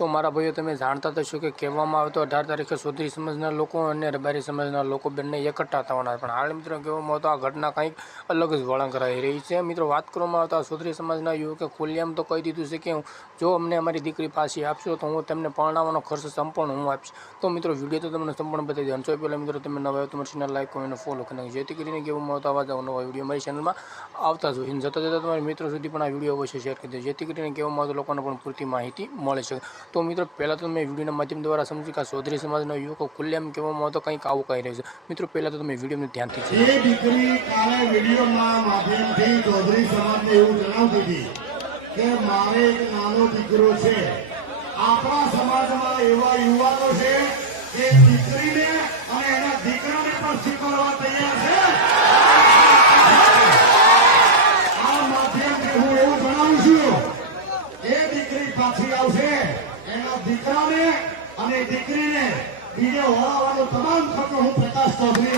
તો મારા ભાઈઓ તમે જાણતા થશો કે કહેવામાં આવે તો 18 તારીખે ચૌધરી સમાજના લોકો અને રબારી સમાજના લોકો બંને એકઠા થવાના, પણ હાલ મિત્રો કહેવામાં આવે તો આ ઘટના કંઈક અલગ જ વળાંક રહી રહી છે। મિત્રો વાત કરવામાં આવતા ચૌધરી સમાજના યુવકે ખુલ્લેઆમ તો કહી દીધું છે કે જો અમને અમારી દીકરી પાછી આપશો તો હું તેમને પરણાવવાનો ખર્ચ સંપૂર્ણ હું આપીશ। તો મિત્રો વિડીયો તો તમને સંપૂર્ણ બતાવી દઉં છો। પહેલાં મિત્રો તમે નવા આવ્યો તમારી ચેનલ લાઈક કોમેન્ટ ફોલો કરી નાખજો, જેથી કરીને કહેવામાં આવતા આવા જ નવા વિડીયો મારી ચેનલમાં આવતા જ હોય। જતાં જતાં તમારા મિત્રો સુધી પણ આ વિડીયો અવશ્ય શેર કરી દો, જેથી કરીને કહેવામાં આવતા લોકોને પણ પૂરતી માહિતી મળી શકે। તો મિત્રો પહેલાં તો તમે વિડીયોના માધ્યમ દ્વારા સમજી કે ચૌધરી સમાજના યુવકો ખુલ્લેઆમ કહેવામાં આવતો કંઈક આવું કહી રહ્યું છે। મિત્રો પહેલાં તો તમે વિડીયોને ધ્યાનથી જોજો। એ દીકરી કાલે વિડીયોના માધ્યમથી ચૌધરી સમાજને એવું જણાવતી હતી કે મારે એક નાનો દીકરો છે। આપણા સમાજમાં એવા યુવાનો છે કે દીકરીને અને એના દીકરાને પણ સ્વીકારવા તૈયાર છે। આ માધ્યમથી હું એવું જણાવું છું, એ દીકરી પાછી આવશે, એના દીકરાને અને દીકરીને બીજે હોવાનો તમામ ખર્ચો હું પ્રકાશ ચૌધરી